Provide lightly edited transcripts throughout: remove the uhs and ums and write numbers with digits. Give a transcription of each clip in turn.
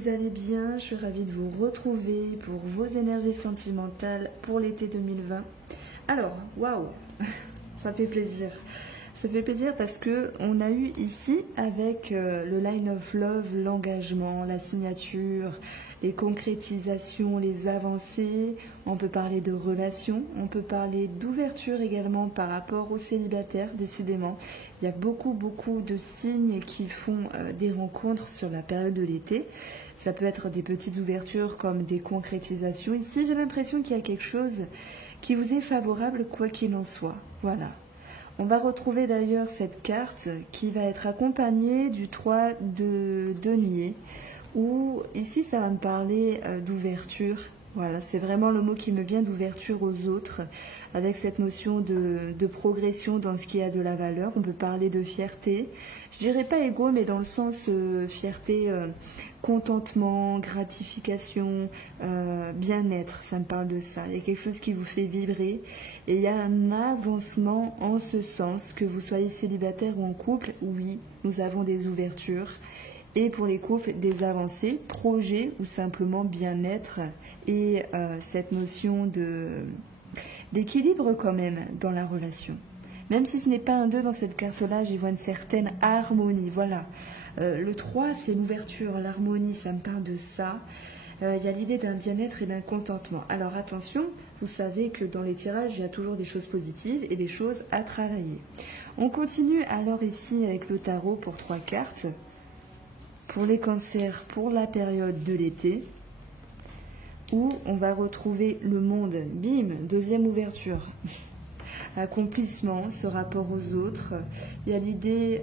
vous allez bien. Je suis ravie de vous retrouver pour vos énergies sentimentales pour l'été 2020. Alors, waouh, ça fait plaisir. Ça fait plaisir parce que on a eu ici avec le Line of Love, l'engagement, la signature, les concrétisations, les avancées. On peut parler de relations, on peut parler d'ouverture également par rapport aux célibataires, décidément. Il y a beaucoup de signes qui font des rencontres sur la période de l'été. Ça peut être des petites ouvertures comme des concrétisations. Ici, j'ai l'impression qu'il y a quelque chose qui vous est favorable quoi qu'il en soit. Voilà. On va retrouver d'ailleurs cette carte qui va être accompagnée du 3 de denier, où ici ça va me parler d'ouverture. Voilà, c'est vraiment le mot qui me vient, d'ouverture aux autres, avec cette notion de progression dans ce qui a de la valeur. On peut parler de fierté, je dirais pas égo, mais dans le sens fierté, contentement, gratification, bien-être, ça me parle de ça. Il y a quelque chose qui vous fait vibrer et il y a un avancement en ce sens, que vous soyez célibataire ou en couple. Oui, nous avons des ouvertures. Et pour les couples, des avancées, projets ou simplement bien-être et cette notion d'équilibre quand même dans la relation. Même si ce n'est pas un 2 dans cette carte-là, j'y vois une certaine harmonie. Voilà. Le 3, c'est l'ouverture, l'harmonie, ça me parle de ça. Il y a l'idée d'un bien-être et d'un contentement. Alors attention, vous savez que dans les tirages, il y a toujours des choses positives et des choses à travailler. On continue alors ici avec le tarot pour 3 cartes. Pour les cancers, pour la période de l'été, où on va retrouver le monde. Bim, deuxième ouverture. Accomplissement, ce rapport aux autres. Il y a l'idée,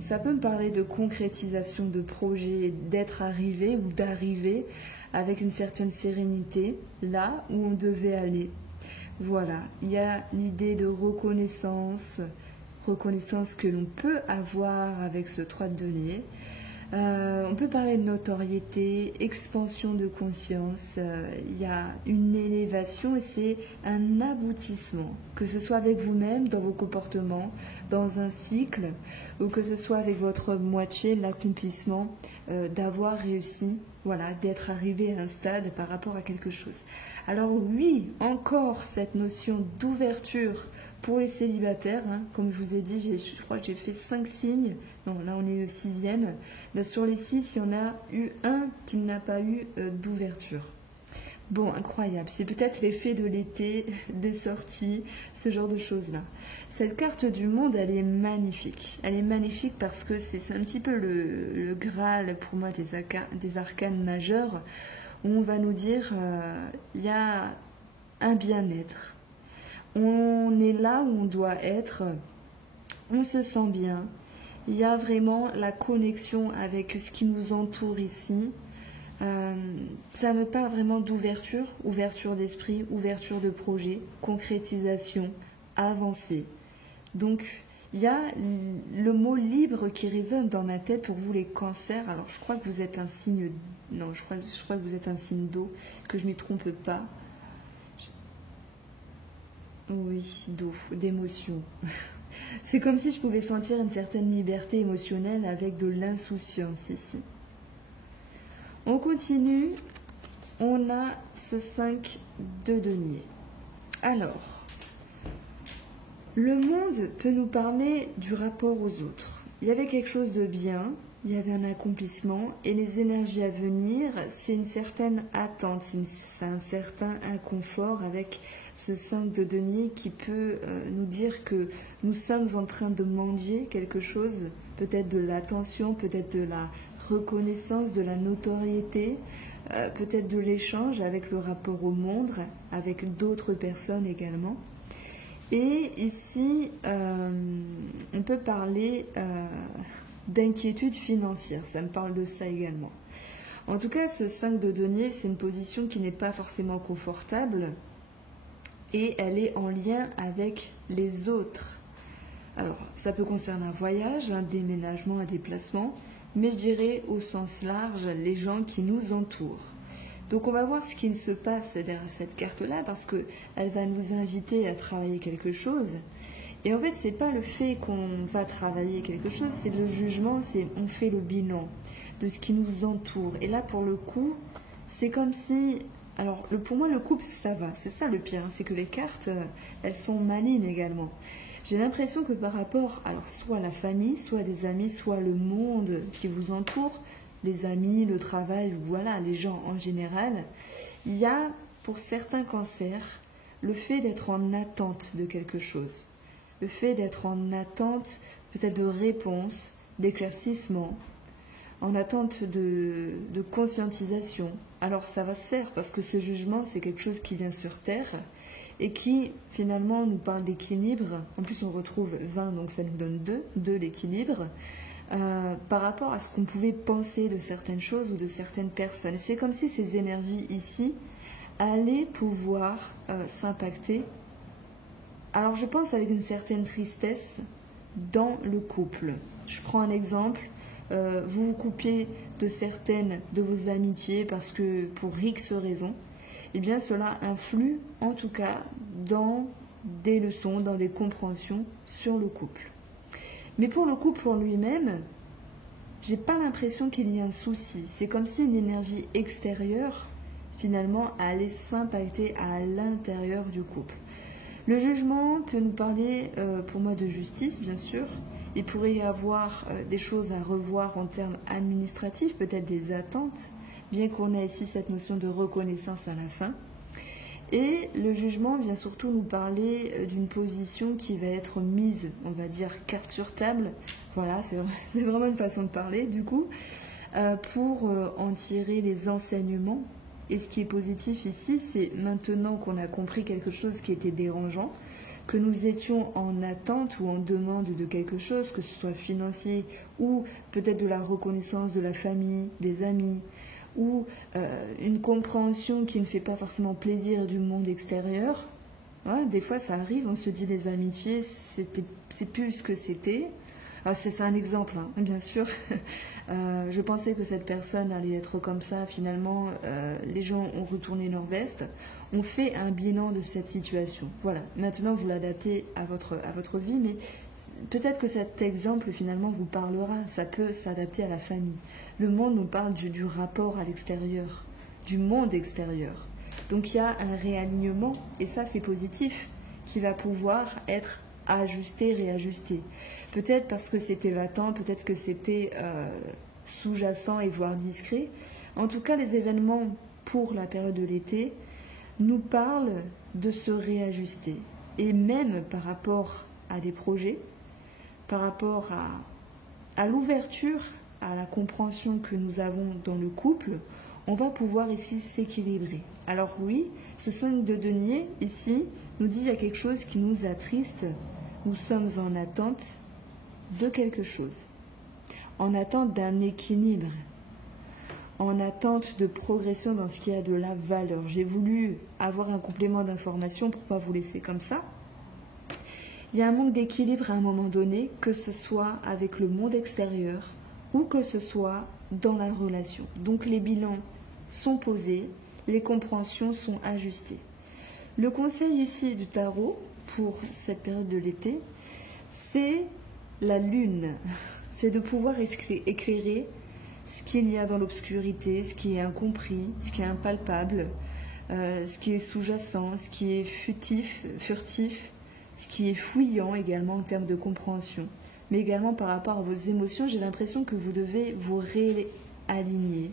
ça peut me parler de concrétisation de projets, d'être arrivé ou d'arriver avec une certaine sérénité là où on devait aller. Voilà, il y a l'idée de reconnaissance que l'on peut avoir avec ce 3 de denier. On peut parler de notoriété, expansion de conscience, il y a une élévation et c'est un aboutissement, que ce soit avec vous-même, dans vos comportements, dans un cycle, ou que ce soit avec votre moitié, l'accomplissement d'avoir réussi, voilà, d'être arrivé à un stade par rapport à quelque chose. Alors oui, encore cette notion d'ouverture pour les célibataires, hein, comme je vous ai dit, je crois que j'ai fait 5 signes. Non, là on est le 6e. Là, sur les 6, il y en a eu un qui n'a pas eu d'ouverture. Bon, incroyable. C'est peut-être l'effet de l'été, des sorties, ce genre de choses-là. Cette carte du monde, elle est magnifique. Elle est magnifique parce que c'est un petit peu le Graal, pour moi, des arcanes majeurs, où on va nous dire, il y a un bien-être. On est là où on doit être, on se sent bien, il y a vraiment la connexion avec ce qui nous entoure ici. Ça me parle vraiment d'ouverture, ouverture d'esprit, ouverture de projet, concrétisation, avancée. Donc, il y a le mot libre qui résonne dans ma tête pour vous les cancers. Alors, je crois que vous êtes un signe... Non, je crois que vous êtes un signe d'eau, que je ne m'y trompe pas. Oui, d'eau, d'émotion. C'est comme si je pouvais sentir une certaine liberté émotionnelle avec de l'insouciance ici. On continue. On a ce 5 de denier. Alors, le monde peut nous parler du rapport aux autres. Il y avait quelque chose de bien, il y avait un accomplissement et les énergies à venir, c'est une certaine attente, c'est un certain inconfort avec ce 5 de denier qui peut nous dire que nous sommes en train de mendier quelque chose, peut-être de l'attention, peut-être de la reconnaissance, de la notoriété, peut-être de l'échange avec le rapport au monde, avec d'autres personnes également. Et ici, on peut parler d'inquiétude financière, ça me parle de ça également. En tout cas, ce 5 de denier, c'est une position qui n'est pas forcément confortable et elle est en lien avec les autres. Alors, ça peut concerner un voyage, un déménagement, un déplacement, mais je dirais au sens large, les gens qui nous entourent. Donc on va voir ce qu'il se passe derrière cette carte-là, parce qu'elle va nous inviter à travailler quelque chose. Et en fait, c'est pas le fait qu'on va travailler quelque chose, c'est le jugement, c'est on fait le bilan de ce qui nous entoure. Et là, pour le coup, c'est comme si... Alors, pour moi, le couple, ça va. C'est ça le pire, hein, c'est que les cartes, elles sont malignes également. J'ai l'impression que par rapport, alors soit la famille, soit des amis, soit le monde qui vous entoure, les amis, le travail, voilà, les gens en général, il y a, pour certains cancers, le fait d'être en attente de quelque chose. Le fait d'être en attente peut-être de réponse, d'éclaircissement, en attente de conscientisation. Alors ça va se faire parce que ce jugement, c'est quelque chose qui vient sur Terre et qui finalement nous parle d'équilibre. En plus, on retrouve 20, donc ça nous donne 2 l'équilibre, par rapport à ce qu'on pouvait penser de certaines choses ou de certaines personnes. C'est comme si ces énergies ici allaient pouvoir s'impacter. Alors je pense avec une certaine tristesse dans le couple. Je prends un exemple. Vous vous coupiez de certaines de vos amitiés parce que pour X raisons, eh bien cela influe en tout cas dans des leçons, dans des compréhensions sur le couple. Mais pour le couple en lui-même, j'ai pas l'impression qu'il y ait un souci. C'est comme si une énergie extérieure finalement allait s'impacter à l'intérieur du couple. Le jugement peut nous parler pour moi de justice, bien sûr. Il pourrait y avoir des choses à revoir en termes administratifs, peut-être des attentes, bien qu'on ait ici cette notion de reconnaissance à la fin. Et le jugement vient surtout nous parler d'une position qui va être mise, on va dire, carte sur table. Voilà, c'est vraiment une façon de parler, du coup, pour en tirer les enseignements. Et ce qui est positif ici, c'est maintenant qu'on a compris quelque chose qui était dérangeant, que nous étions en attente ou en demande de quelque chose, que ce soit financier ou peut-être de la reconnaissance de la famille, des amis, ou une compréhension qui ne fait pas forcément plaisir du monde extérieur. Ouais, des fois ça arrive, on se dit les amitiés, c'est plus ce que c'était. C'est un exemple, hein, bien sûr. Je pensais que cette personne allait être comme ça. Finalement, les gens ont retourné leur veste. On fait un bilan de cette situation. Voilà. Maintenant, vous l'adaptez à votre vie, mais peut-être que cet exemple, finalement, vous parlera. Ça peut s'adapter à la famille. Le monde nous parle du rapport à l'extérieur, du monde extérieur. Donc, il y a un réalignement, et ça, c'est positif, qui va pouvoir être ajusté, réajusté. Peut-être parce que c'était latent, peut-être que c'était sous-jacent et voire discret. En tout cas, les événements pour la période de l'été nous parlent de se réajuster. Et même par rapport à des projets, par rapport à l'ouverture, à la compréhension que nous avons dans le couple, on va pouvoir ici s'équilibrer. Alors oui, ce 5 de denier, ici, nous dit qu'il y a quelque chose qui nous attriste. Nous sommes en attente de quelque chose, en attente d'un équilibre, en attente de progression dans ce qui a de la valeur. J'ai voulu avoir un complément d'information pour ne pas vous laisser comme ça. Il y a un manque d'équilibre à un moment donné, que ce soit avec le monde extérieur ou que ce soit dans la relation. Donc les bilans sont posés, les compréhensions sont ajustées. Le conseil ici du tarot pour cette période de l'été, c'est la lune. C'est de pouvoir éclairer ce qu'il y a dans l'obscurité, ce qui est incompris, ce qui est impalpable, ce qui est sous-jacent, ce qui est furtif, ce qui est fouillant également en termes de compréhension. Mais également par rapport à vos émotions, j'ai l'impression que vous devez vous réaligner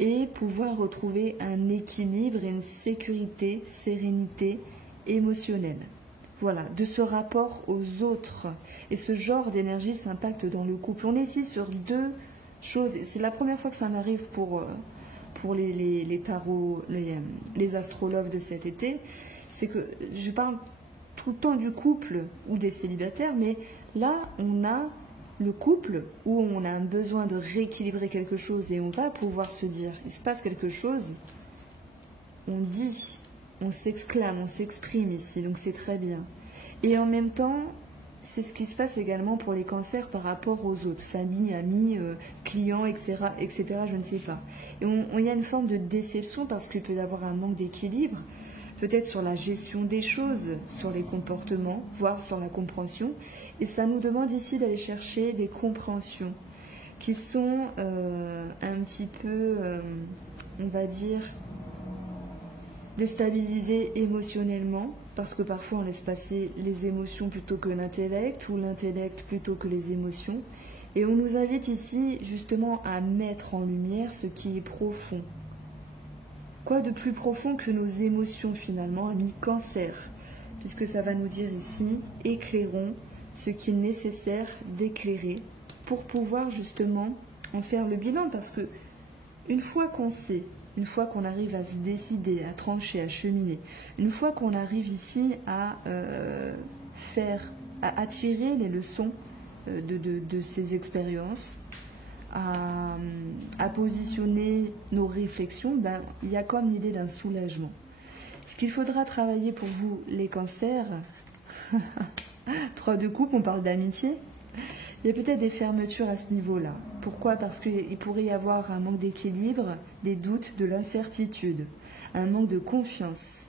et pouvoir retrouver un équilibre et une sécurité, sérénité émotionnelle. Voilà, de ce rapport aux autres. Et ce genre d'énergie s'impacte dans le couple. On est ici sur 2 choses. C'est la première fois que ça m'arrive pour les tarots, les astrologues de cet été. C'est que je parle tout le temps du couple ou des célibataires, mais là, on a le couple où on a un besoin de rééquilibrer quelque chose et on va pouvoir se dire, il se passe quelque chose, on dit, on s'exclame, on s'exprime ici, donc c'est très bien. Et en même temps, c'est ce qui se passe également pour les cancers par rapport aux autres, famille, amis, clients, etc., je ne sais pas. Et il y a une forme de déception parce qu'il peut y avoir un manque d'équilibre, peut-être sur la gestion des choses, sur les comportements, voire sur la compréhension. Et ça nous demande ici d'aller chercher des compréhensions qui sont un petit peu, on va dire, déstabilisées émotionnellement, parce que parfois on laisse passer les émotions plutôt que l'intellect, ou l'intellect plutôt que les émotions. Et on nous invite ici justement à mettre en lumière ce qui est profond. Quoi de plus profond que nos émotions finalement, ami Cancer, puisque ça va nous dire ici, éclairons ce qui est nécessaire d'éclairer pour pouvoir justement en faire le bilan, parce que une fois qu'on sait, une fois qu'on arrive à se décider, à trancher, à cheminer, une fois qu'on arrive ici à tirer les leçons de ces expériences, à positionner nos réflexions, ben, il y a comme l'idée d'un soulagement. Ce qu'il faudra travailler pour vous, les cancers, 3 de coupe, on parle d'amitié, il y a peut-être des fermetures à ce niveau-là. Pourquoi? Parce qu'il pourrait y avoir un manque d'équilibre, des doutes, de l'incertitude, un manque de confiance.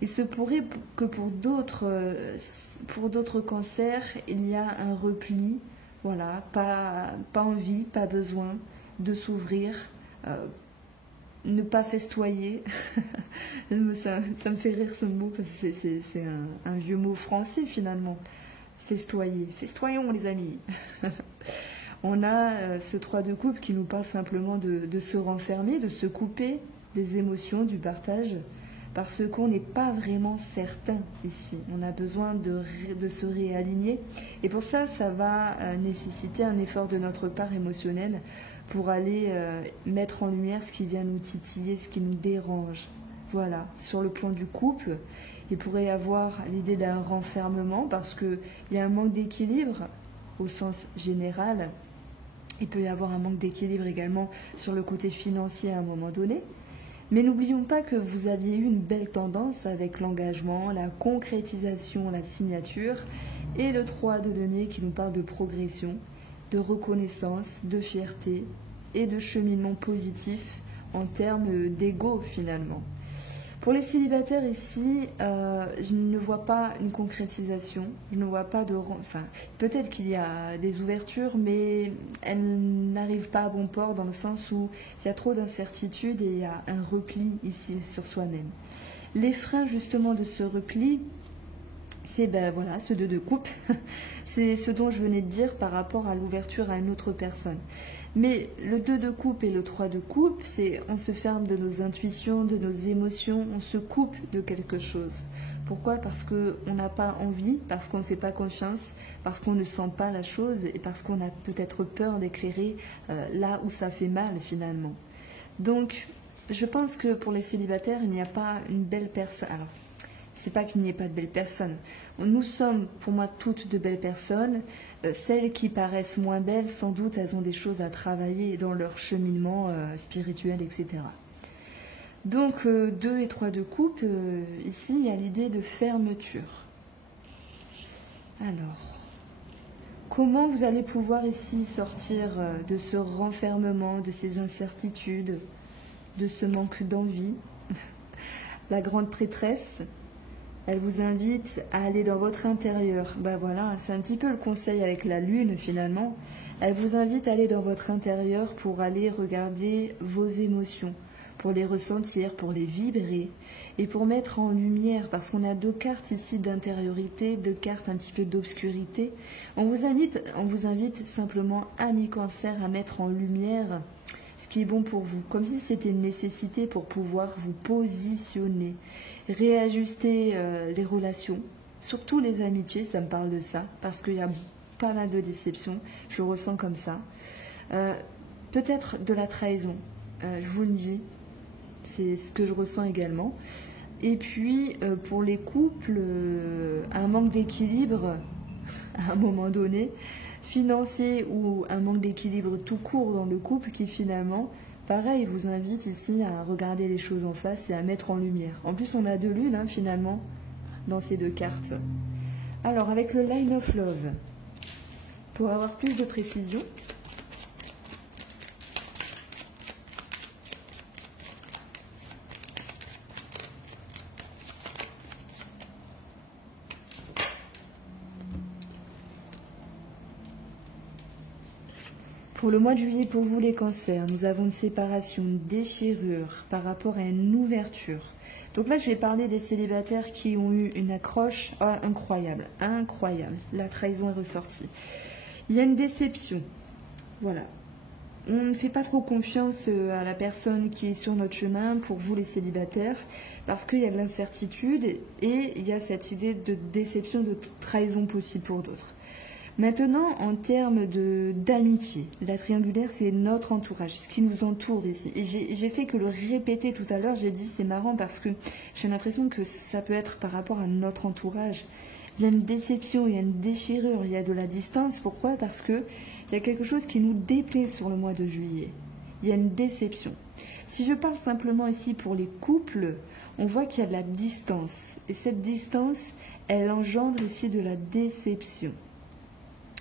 Il se pourrait que pour d'autres cancers, il y a un repli, voilà, pas envie, pas besoin de s'ouvrir, ne pas festoyer. ça me fait rire ce mot, parce que c'est un vieux mot français finalement. Festoyer. Festoyons les amis. On a ce 3 de coupe qui nous parle simplement de se renfermer, de se couper des émotions, du partage, parce qu'on n'est pas vraiment certain ici. On a besoin de se réaligner. Et pour ça, ça va nécessiter un effort de notre part émotionnelle pour aller mettre en lumière ce qui vient nous titiller, ce qui nous dérange. Voilà, sur le plan du couple, il pourrait y avoir l'idée d'un renfermement parce qu'il y a un manque d'équilibre au sens général. Il peut y avoir un manque d'équilibre également sur le côté financier à un moment donné. Mais n'oublions pas que vous aviez eu une belle tendance avec l'engagement, la concrétisation, la signature et le 3 de denier qui nous parle de progression, de reconnaissance, de fierté et de cheminement positif en termes d'ego finalement. Pour les célibataires ici, je ne vois pas une concrétisation, je ne vois pas de... Enfin, peut-être qu'il y a des ouvertures, mais elles n'arrivent pas à bon port dans le sens où il y a trop d'incertitudes et il y a un repli ici sur soi-même. Les freins justement de ce repli, c'est voilà, ce 2 de coupe, c'est ce dont je venais de dire par rapport à l'ouverture à une autre personne. Mais le 2 de coupe et le 3 de coupe, c'est on se ferme de nos intuitions, de nos émotions, on se coupe de quelque chose. Pourquoi? Parce qu'on n'a pas envie, parce qu'on ne fait pas confiance, parce qu'on ne sent pas la chose et parce qu'on a peut-être peur d'éclairer là où ça fait mal finalement. Donc, je pense que pour les célibataires, il n'y a pas une belle personne. Alors, c'est pas qu'il n'y ait pas de belles personnes. Nous sommes, pour moi, toutes de belles personnes. Celles qui paraissent moins belles, sans doute, elles ont des choses à travailler dans leur cheminement spirituel, etc. Donc, 2 et 3 de coupe, ici, il y a l'idée de fermeture. Alors, comment vous allez pouvoir ici sortir de ce renfermement, de ces incertitudes, de ce manque d'envie? La grande prêtresse, elle vous invite à aller dans votre intérieur. Ben voilà, c'est un petit peu le conseil avec la lune finalement. Elle vous invite à aller dans votre intérieur pour aller regarder vos émotions, pour les ressentir, pour les vibrer et pour mettre en lumière, parce qu'on a 2 cartes ici d'intériorité, 2 cartes un petit peu d'obscurité. On vous invite simplement, amis Cancer, à mettre en lumière ce qui est bon pour vous, comme si c'était une nécessité pour pouvoir vous positionner, réajuster les relations, surtout les amitiés, ça me parle de ça, parce qu'il y a pas mal de déceptions, je ressens comme ça. Peut-être de la trahison, je vous le dis, c'est ce que je ressens également. Et puis, pour les couples, un manque d'équilibre à un moment donné, financier ou un manque d'équilibre tout court dans le couple qui finalement, pareil, vous invite ici à regarder les choses en face et à mettre en lumière. En plus, on a 2 lunes finalement dans ces 2 cartes. Alors, avec le Line of Love, pour avoir plus de précision, pour le mois de juillet, pour vous les cancers, nous avons une séparation, une déchirure par rapport à une ouverture. Donc là, je vais parler des célibataires qui ont eu une accroche incroyable, incroyable. La trahison est ressortie. Il y a une déception. Voilà. On ne fait pas trop confiance à la personne qui est sur notre chemin, pour vous les célibataires, parce qu'il y a de l'incertitude et il y a cette idée de déception, de trahison possible pour d'autres. Maintenant, en termes d'amitié, la triangulaire, c'est notre entourage, ce qui nous entoure ici. Et j'ai fait que le répéter tout à l'heure, j'ai dit c'est marrant parce que j'ai l'impression que ça peut être par rapport à notre entourage. Il y a une déception, il y a une déchirure, il y a de la distance. Pourquoi? Parce que il y a quelque chose qui nous déplaît sur le mois de juillet. Il y a une déception. Si je parle simplement ici pour les couples, on voit qu'il y a de la distance. Et cette distance, elle engendre ici de la déception.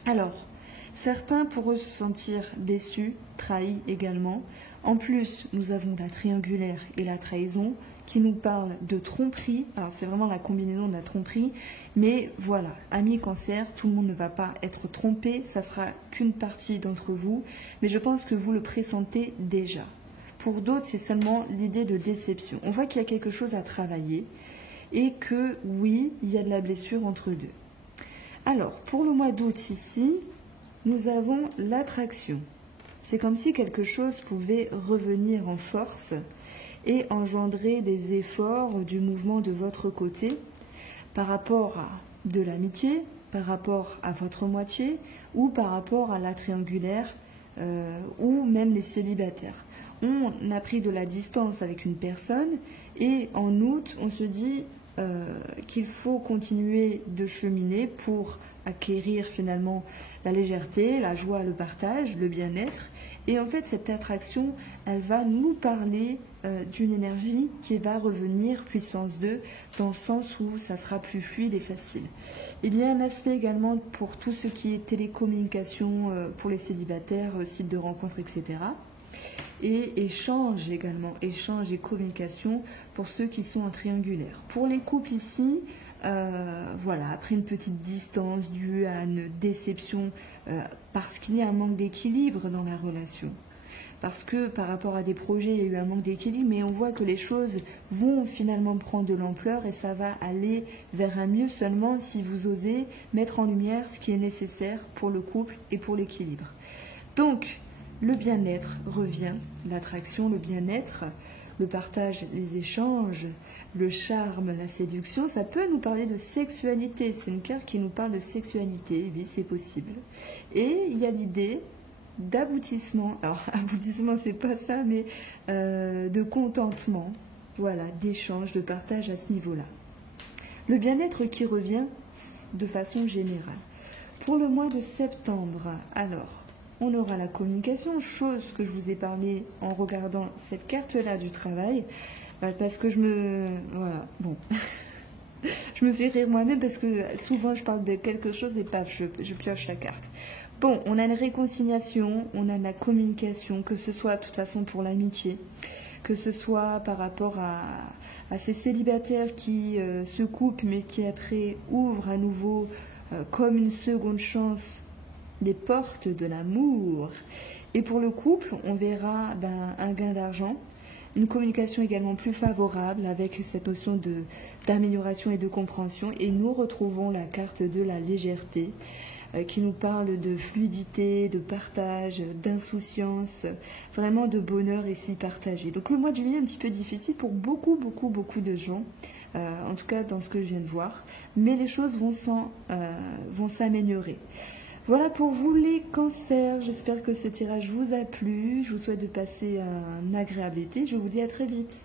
Alors, certains pourront se sentir déçus, trahis également. En plus, nous avons la triangulaire et la trahison qui nous parlent de tromperie. Alors, c'est vraiment la combinaison de la tromperie. Mais voilà, amis cancer, tout le monde ne va pas être trompé. Ça sera qu'une partie d'entre vous. Mais je pense que vous le pressentez déjà. Pour d'autres, c'est seulement l'idée de déception. On voit qu'il y a quelque chose à travailler et que, oui, il y a de la blessure entre deux. Alors, pour le mois d'août ici, nous avons l'attraction. C'est comme si quelque chose pouvait revenir en force et engendrer des efforts du mouvement de votre côté par rapport à de l'amitié, par rapport à votre moitié ou par rapport à la triangulaire ou même les célibataires. On a pris de la distance avec une personne et en août, on se dit qu'il faut continuer de cheminer pour acquérir finalement la légèreté, la joie, le partage, le bien-être. Et en fait, cette attraction, elle va nous parler d'une énergie qui va revenir puissance 2, dans le sens où ça sera plus fluide et facile. Il y a un aspect également pour tout ce qui est télécommunication, pour les célibataires, sites de rencontres, etc. Et échange également, échange et communication pour ceux qui sont en triangulaire. Pour les couples ici, voilà, après une petite distance due à une déception, parce qu'il y a un manque d'équilibre dans la relation. Parce que par rapport à des projets, il y a eu un manque d'équilibre, mais on voit que les choses vont finalement prendre de l'ampleur et ça va aller vers un mieux seulement si vous osez mettre en lumière ce qui est nécessaire pour le couple et pour l'équilibre. Donc, le bien-être revient, l'attraction, le bien-être, le partage, les échanges, le charme, la séduction, ça peut nous parler de sexualité. C'est une carte qui nous parle de sexualité, oui, c'est possible. Et il y a l'idée d'aboutissement. Alors, aboutissement, c'est pas ça, mais de contentement, voilà, d'échange, de partage à ce niveau-là. Le bien-être qui revient de façon générale. Pour le mois de septembre, alors, on aura la communication, chose que je vous ai parlé en regardant cette carte-là du travail, parce que je me... Voilà, bon. Je me fais rire moi-même parce que souvent je parle de quelque chose et paf, je pioche la carte. Bon, on a une réconciliation, on a la communication, que ce soit de toute façon pour l'amitié, que ce soit par rapport à ces célibataires qui se coupent mais qui après ouvrent à nouveau comme une seconde chance les portes de l'amour. Et pour le couple, on verra un gain d'argent, une communication également plus favorable avec cette notion d'amélioration et de compréhension. Et nous retrouvons la carte de la légèreté qui nous parle de fluidité, de partage, d'insouciance, vraiment de bonheur ici partagé. Donc le mois de juillet est un petit peu difficile pour beaucoup de gens, en tout cas dans ce que je viens de voir, mais les choses vont s'améliorer. Voilà pour vous les cancers, j'espère que ce tirage vous a plu, je vous souhaite de passer un agréable été, je vous dis à très vite.